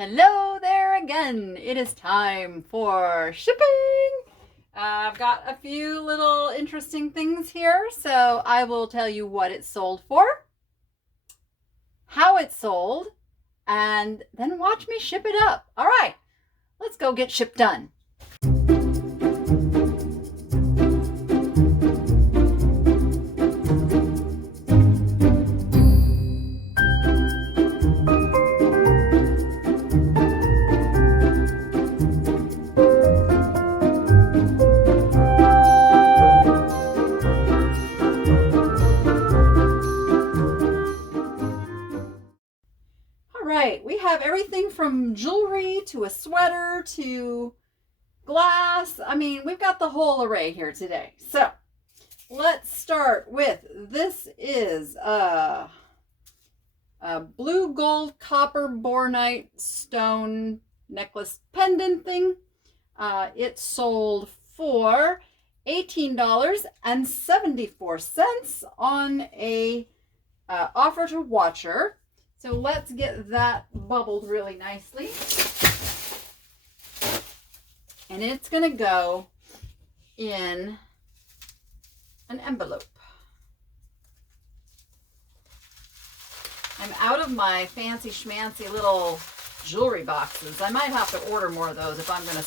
Hello there again. It is time for shipping. I've got a few little interesting things here, so I will tell you what it sold for, how it sold, and then watch me ship it up. All right, let's go get shipped done. Right, we have everything from jewelry to a sweater to glass. I mean, we've got the whole array here today. So let's start with this is a blue gold copper bornite stone necklace pendant thing. It sold for $18.74 on a offer to watcher. So let's get that bubbled really nicely. And it's going to go in an envelope. I'm out of my fancy schmancy little jewelry boxes. I might have to order more of those if I'm going to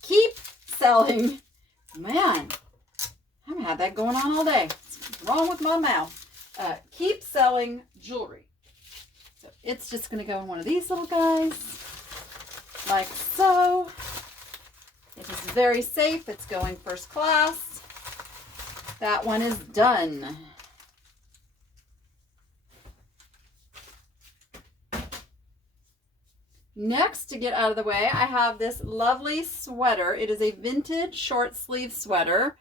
keep selling. Man, I haven't had that going on all day. What's wrong with my mouth? Keep selling jewelry. So it's just going to go in one of these little guys, like so. It is very safe. It's going first class. That one is done. Next, to get out of the way, I have this lovely sweater. It is a vintage short sleeve sweater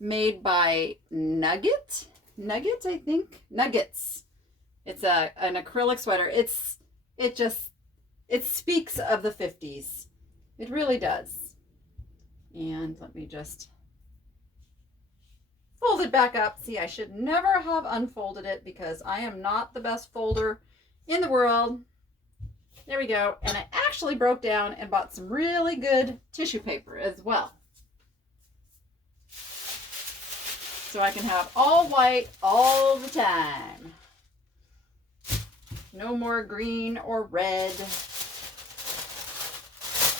made by Nuggets, I think. Nuggets. It's an acrylic sweater. It speaks of the 50s. It really does. And let me just fold it back up. See, I should never have unfolded it because I am not the best folder in the world. There we go. And I actually broke down and bought some really good tissue paper as well. So I can have all white all the time. No more green or red.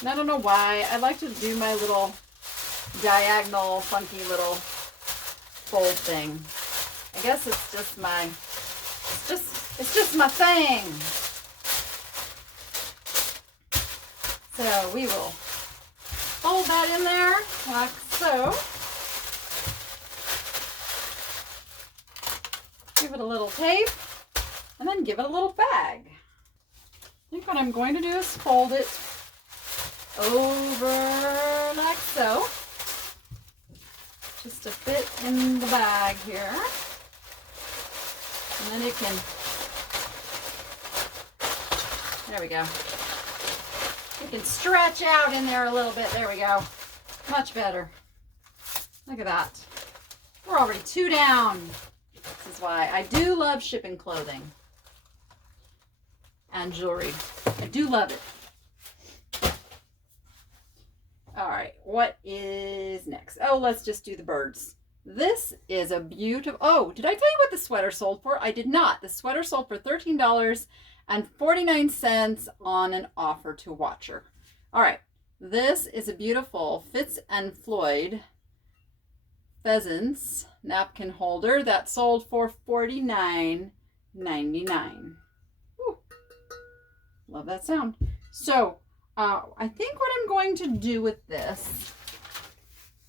And I don't know why. I like to do my little diagonal, funky little fold thing. I guess it's just my thing. So we will fold that in there like so. Give it a little tape, and then give it a little bag. I think what I'm going to do is fold it over like so, just to fit in the bag here. And then it can, there we go. It can stretch out in there a little bit. There we go. Much better. Look at that. We're already 2 down. This is why I do love shipping clothing and jewelry. I do love it. All right, what is next? Oh, let's just do the birds. This is a beautiful, oh, did I tell you what the sweater sold for? I did not. The sweater sold for $13.49 on an offer to watcher. All right, this is a beautiful Fitz and Floyd pheasants napkin holder that sold for $49.99. Ooh, love that sound. So I think what I'm going to do with this,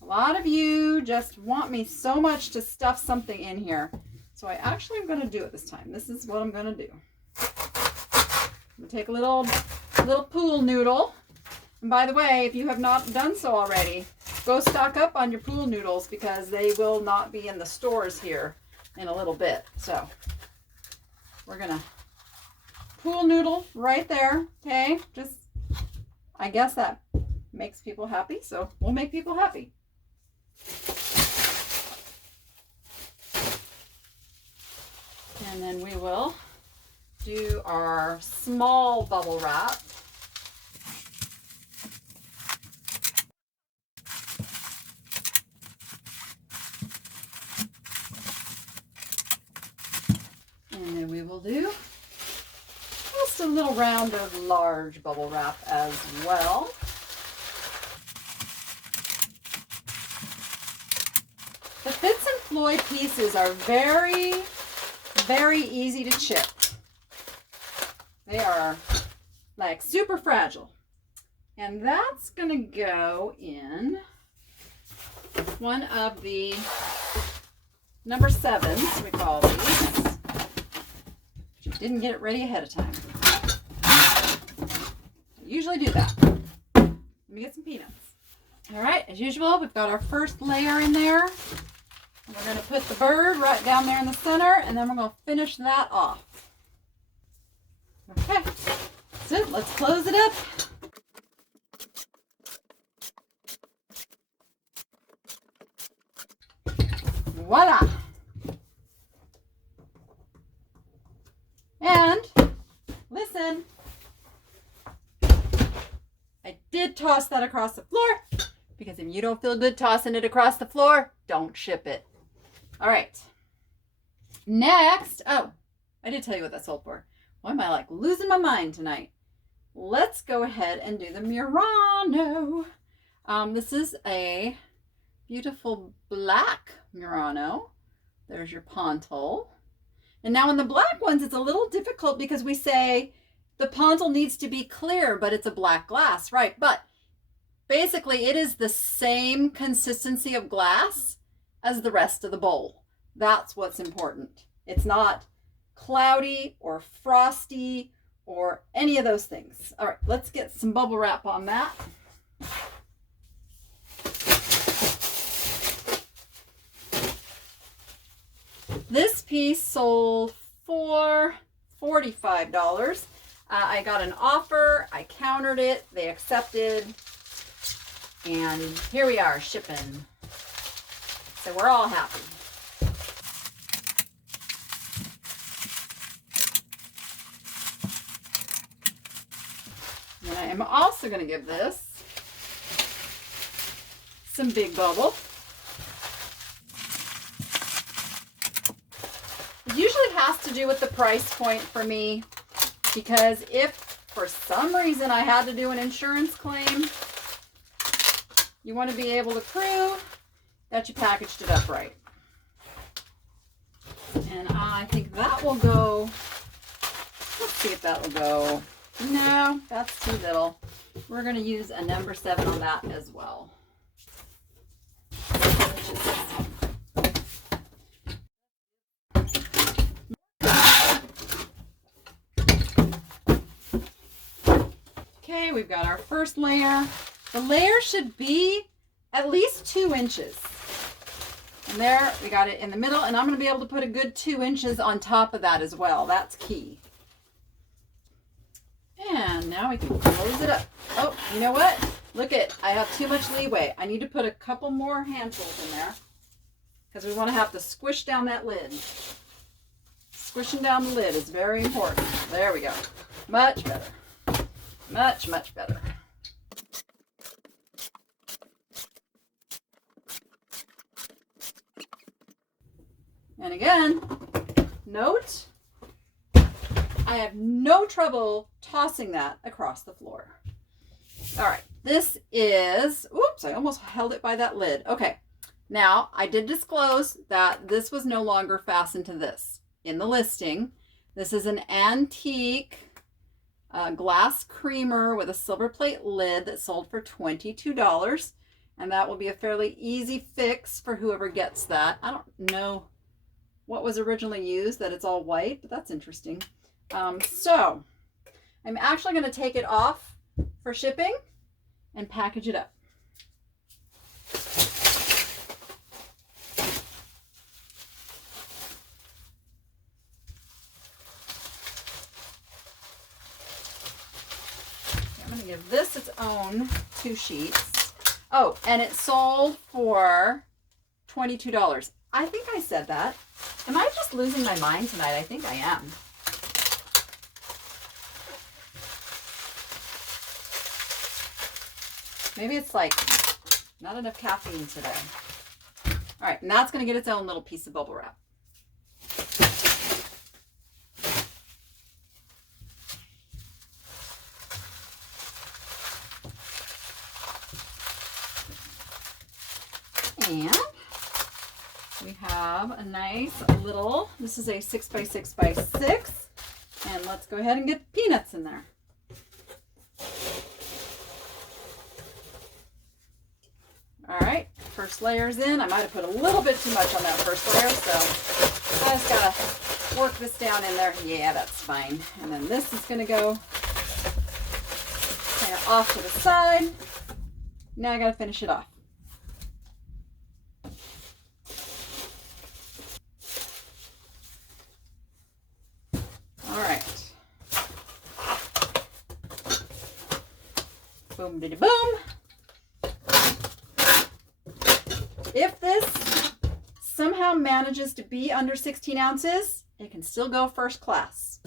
a lot of you just want me so much to stuff something in here, so I actually am going to do it this time. This is what I'm going to do. I'm going to take a little pool noodle. And by the way, if you have not done so already, go stock up on your pool noodles because they will not be in the stores here in a little bit. So we're going to pool noodle right there. Okay. Just, I guess that makes people happy. So we'll make people happy. And then we will do our small bubble wrap. And then we will do just a little round of large bubble wrap as well. The Fitz and Floyd pieces are very, very easy to chip. They are like super fragile. And that's going to go in one of the number 7s, we call these. Didn't get it ready ahead of time. I usually do that. Let me get some peanuts. All right, as usual, we've got our first layer in there. We're going to put the bird right down there in the center, and then we're going to finish that off. Okay, so let's close it up. Voila! And listen, I did toss that across the floor because if you don't feel good tossing it across the floor, don't ship it. All right. Next, oh, I did tell you what that sold for. Why am I like losing my mind tonight? Let's go ahead and do the Murano. This is a beautiful black Murano. There's your pontil. And now in the black ones, it's a little difficult because we say the pontil needs to be clear, but it's a black glass, right? But basically it is the same consistency of glass as the rest of the bowl. That's what's important. It's not cloudy or frosty or any of those things. All right, let's get some bubble wrap on that. This piece sold for $45. I got an offer, I countered it, they accepted, and here we are shipping. So we're all happy. And I am also going to give this some big bubble. It usually has to do with the price point for me, because if for some reason I had to do an insurance claim, you want to be able to prove that you packaged it up right. And I think that will go, let's see if that will go. No, that's too little. We're going to use a number 7 on that as well. Okay, we've got our first layer. The layer should be at least 2 inches. And there, we got it in the middle, and I'm going to be able to put a good 2 inches on top of that as well. That's key. And now we can close it up. Oh, you know what? Look it, I have too much leeway. I need to put a couple more handfuls in there because we want to have to squish down that lid. Squishing down the lid is very important. There we go. Much better. Much, much better. And again, note, I have no trouble tossing that across the floor. All right, this is, oops, I almost held it by that lid. Okay, now I did disclose that this was no longer fastened to this in the listing. This is an antique glass creamer with a silver plate lid that sold for $22. And that will be a fairly easy fix for whoever gets that. I don't know what was originally used, that it's all white, but that's interesting. So I'm actually going to take it off for shipping and package it up. I'm going to give this its own 2 sheets. Oh, and it sold for $22. I think I said that. Am I just losing my mind tonight? I think I am. Maybe it's like not enough caffeine today. All right, and that's going to get its own little piece of bubble wrap. And we have a nice little, this is a 6x6x6, and let's go ahead and get peanuts in there. All right, first layer's in. I might have put a little bit too much on that first layer, so I just gotta work this down in there. Yeah, that's fine. And then this is gonna go kind of off to the side. Now I gotta finish it off. All right. Boom, diddy, boom. If this somehow manages to be under 16 ounces, it can still go first class.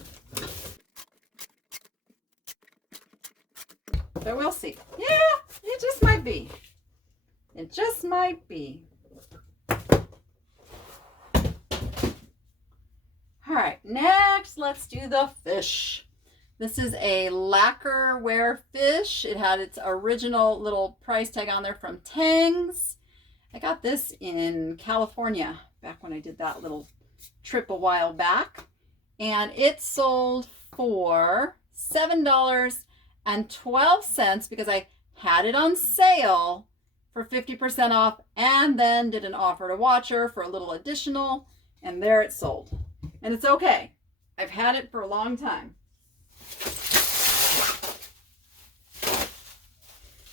But we'll see. Yeah, it just might be. It just might be. All right, next let's do the fish. This is a lacquerware fish. It had its original little price tag on there from Tang's. I got this in California back when I did that little trip a while back. And it sold for $7.12 because I had it on sale for 50% off and then did an offer to watcher for a little additional. And there it sold. And it's okay. I've had it for a long time.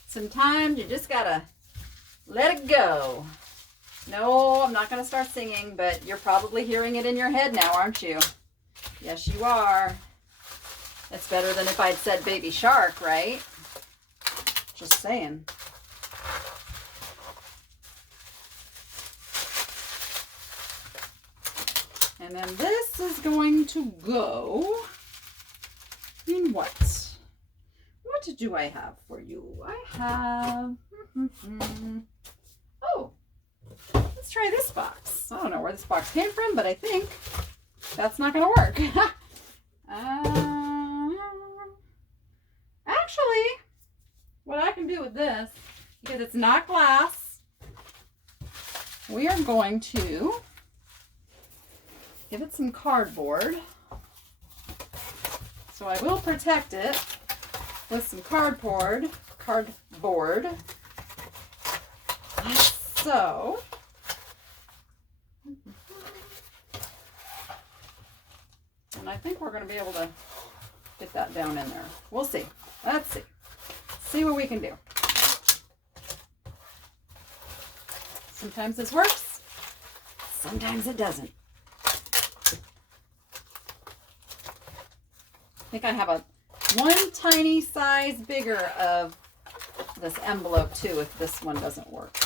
Sometimes you just gotta let it go. No, I'm not going to start singing, but you're probably hearing it in your head now, aren't you? Yes, you are. It's better than if I'd said Baby Shark, right? Just saying. And then this is going to go in what? What do I have for you? I have... Oh, let's try this box. I don't know where this box came from, but I think that's not going to work. Actually, what I can do with this, because it's not glass, we are going to give it some cardboard. So I will protect it with some cardboard. So, and I think we're going to be able to get that down in there. We'll see. Let's see. See what we can do. Sometimes this works. Sometimes it doesn't. I think I have one tiny size bigger of this envelope too if this one doesn't work.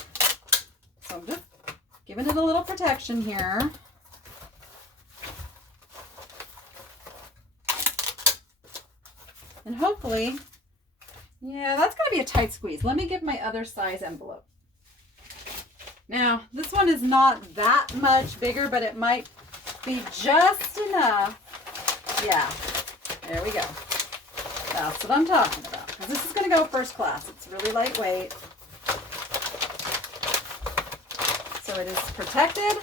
So I'm just giving it a little protection here. And hopefully, yeah, that's going to be a tight squeeze. Let me get my other size envelope. Now, this one is not that much bigger, but it might be just enough. Yeah, there we go. That's what I'm talking about. Because this is going to go first class. It's really lightweight. So it is protected,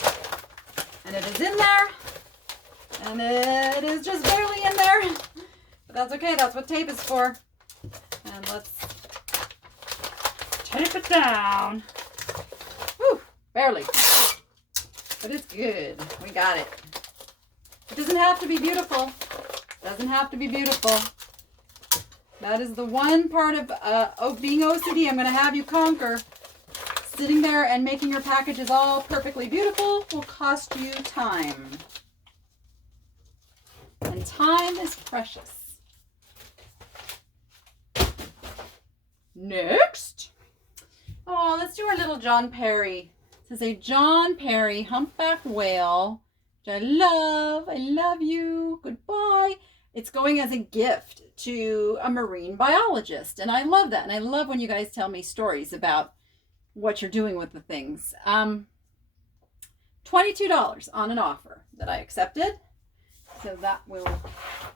and it is in there, and it is just barely in there. But that's okay. That's what tape is for. And let's tape it down. Whew, barely. But it's good. We got it. It doesn't have to be beautiful. Doesn't have to be beautiful. That is the one part of being OCD I'm going to have you conquer. Sitting there and making your packages all perfectly beautiful will cost you time. And time is precious. Next. Oh, let's do our little John Perry. This is a John Perry humpback whale, which I love. I love you. Goodbye. It's going as a gift to a marine biologist. And I love that. And I love when you guys tell me stories about what you're doing with the things. $22 on an offer that I accepted. So that will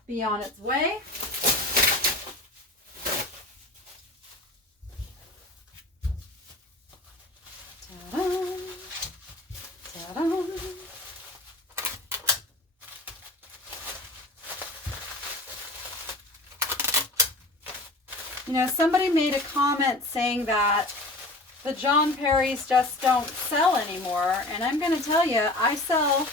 be on its way. Ta-da! Ta-da! You know, somebody made a comment saying that the John Perrys just don't sell anymore. And I'm going to tell you, I sell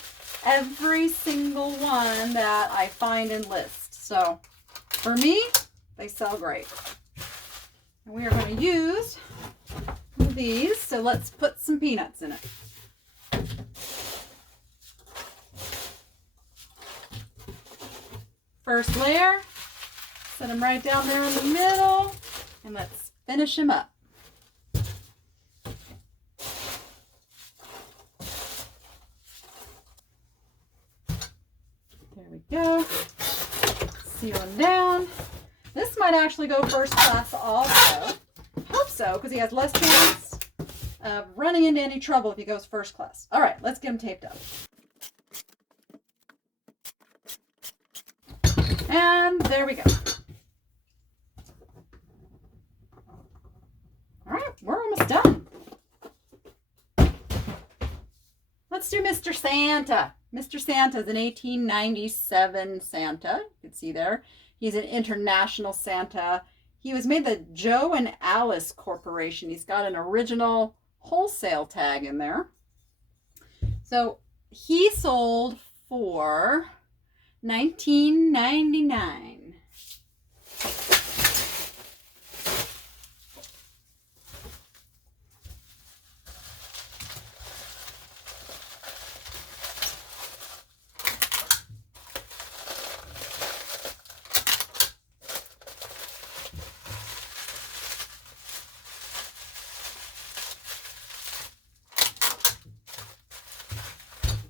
every single one that I find and list. So for me, they sell great. And we are going to use these. So let's put some peanuts in it. First layer. Set them right down there in the middle, and let's finish them up. There we go. Seal them down. This might actually go first class also. Hope so, because he has less chance of running into any trouble if he goes first class. All right, let's get him taped up. And there we go. All right, we're almost done. Let's do Mr. Santa. Mr. Santa is an 1897 Santa. You can see there. He's an international Santa. He was made the Joe and Alice Corporation. He's got an original wholesale tag in there. So he sold for $19.99.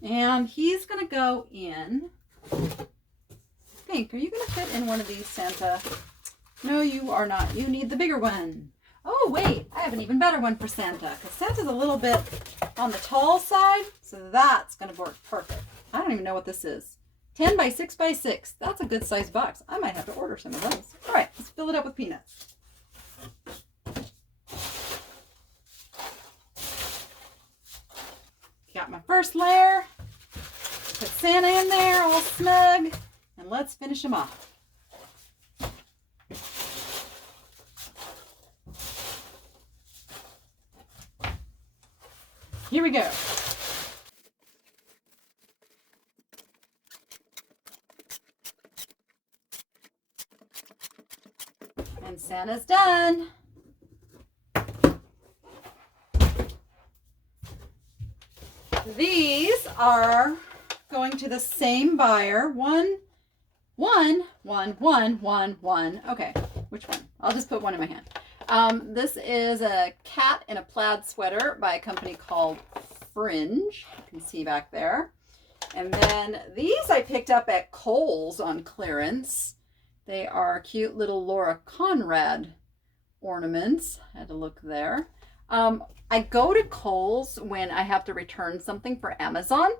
And he's going to go in pink. Are you going to fit in one of these, Santa? No, you are not. You need the bigger one. Oh, wait. I have an even better one for Santa, because Santa's a little bit on the tall side, so that's going to work perfect. I don't even know what this is. 10 by 6 by 6. That's a good size box. I might have to order some of those. All right, let's fill it up with peanuts. Got my first layer. Put Santa in there all snug, and let's finish him off. Here we go. And Santa's done. These are going to the same buyer. One. Okay, which one? I'll just put one in my hand. This is a cat in a plaid sweater by a company called Fringe. You can see back there. And then these I picked up at Kohl's on clearance. They are cute little Laura Conrad ornaments. I had to look there. I go to Kohl's when I have to return something for Amazon,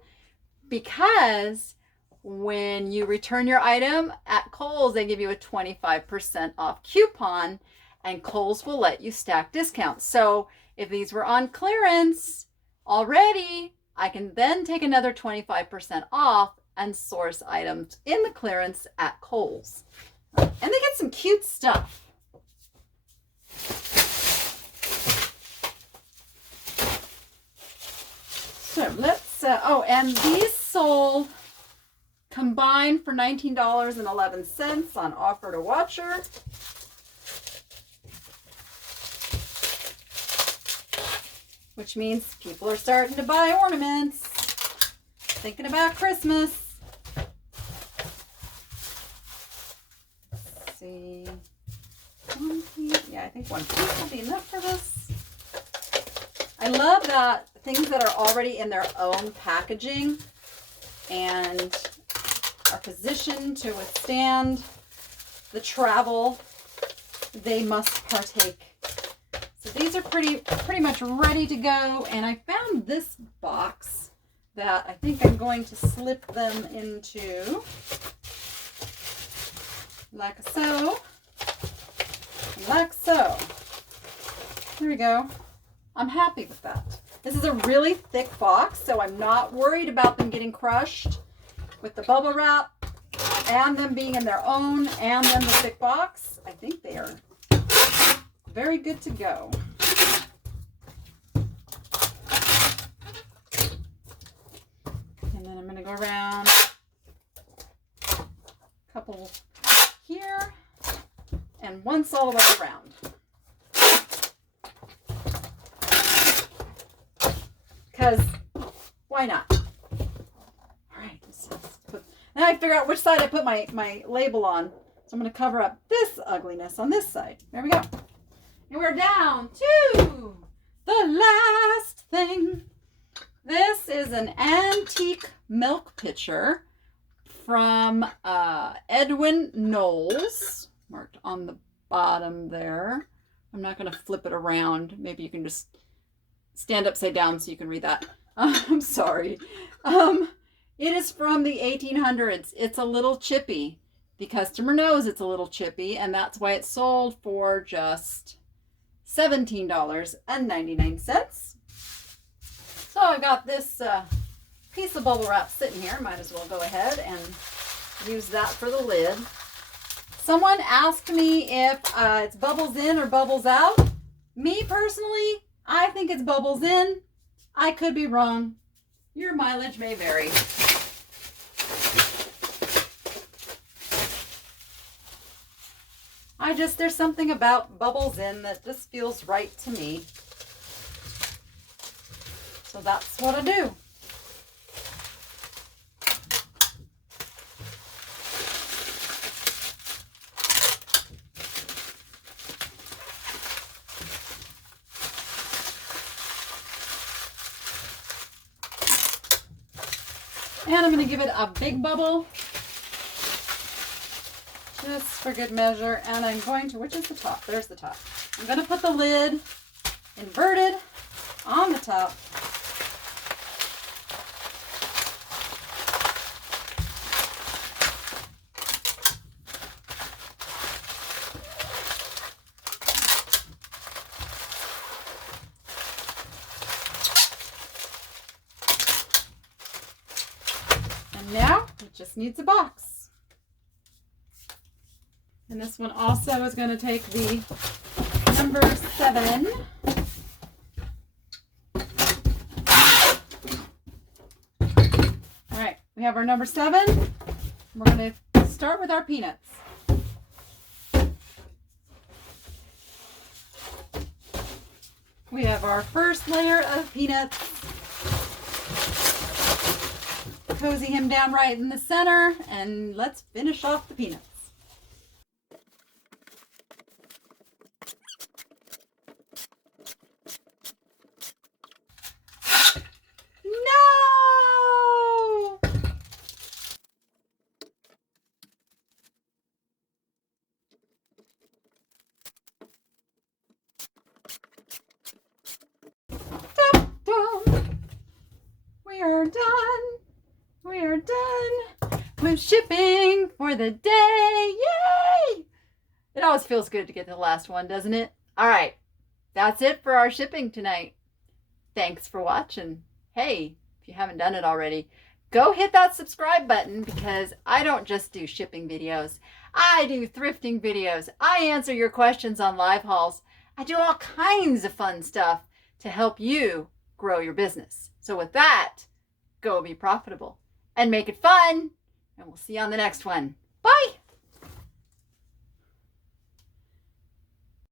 because when you return your item at Kohl's, they give you a 25% off coupon, and Kohl's will let you stack discounts. So if these were on clearance already, I can then take another 25% off and source items in the clearance at Kohl's. And they get some cute stuff. So let's, and these sold combined for $19.11 on Offer to Watcher. Which means people are starting to buy ornaments, thinking about Christmas. Let's see, one piece, yeah, I think one piece will be enough for this. I love that things that are already in their own packaging and are positioned to withstand the travel, they must partake. So these are pretty much ready to go. And I found this box that I think I'm going to slip them into, like so, like so. There we go. I'm happy with that. This is a really thick box, so I'm not worried about them getting crushed with the bubble wrap and them being in their own and then the thick box. I think they are very good to go. And then I'm going to go around a couple here and once all the way around. Because why not? All right, now I figure out which side I put my label on. So I'm going to cover up this ugliness on this side. There we go. And we're down to the last thing. This is an antique milk pitcher from Edwin Knowles, marked on the bottom there. I'm not going to flip it around. Maybe you can just stand upside down so you can read that. I'm sorry. It is from the 1800s. It's a little chippy. The customer knows it's a little chippy, and that's why it's sold for just $17.99. So I've got this piece of bubble wrap sitting here. Might as well go ahead and use that for the lid. Someone asked me if it's bubbles in or bubbles out. Me personally, I think it's bubbles in. I could be wrong. Your mileage may vary. There's something about bubbles in that just feels right to me. So that's what I do. And I'm going to give it a big bubble, just for good measure. And I'm going to, which is the top? There's the top. I'm going to put the lid inverted on the top. Now it just needs a box. And this one also is going to take the number 7. All right, we have our number 7. We're going to start with our peanuts. We have our first layer of peanuts. Cozy him down right in the center, and let's finish off the peanuts. No! Dum, dum. We are done. We are done with shipping for the day. Yay! It always feels good to get to the last one, doesn't it? All right, that's it for our shipping tonight. Thanks for watching. Hey, if you haven't done it already, go hit that subscribe button, because I don't just do shipping videos. I do thrifting videos. I answer your questions on live hauls. I do all kinds of fun stuff to help you grow your business. So with that, go be profitable and make it fun, and we'll see you on the next one.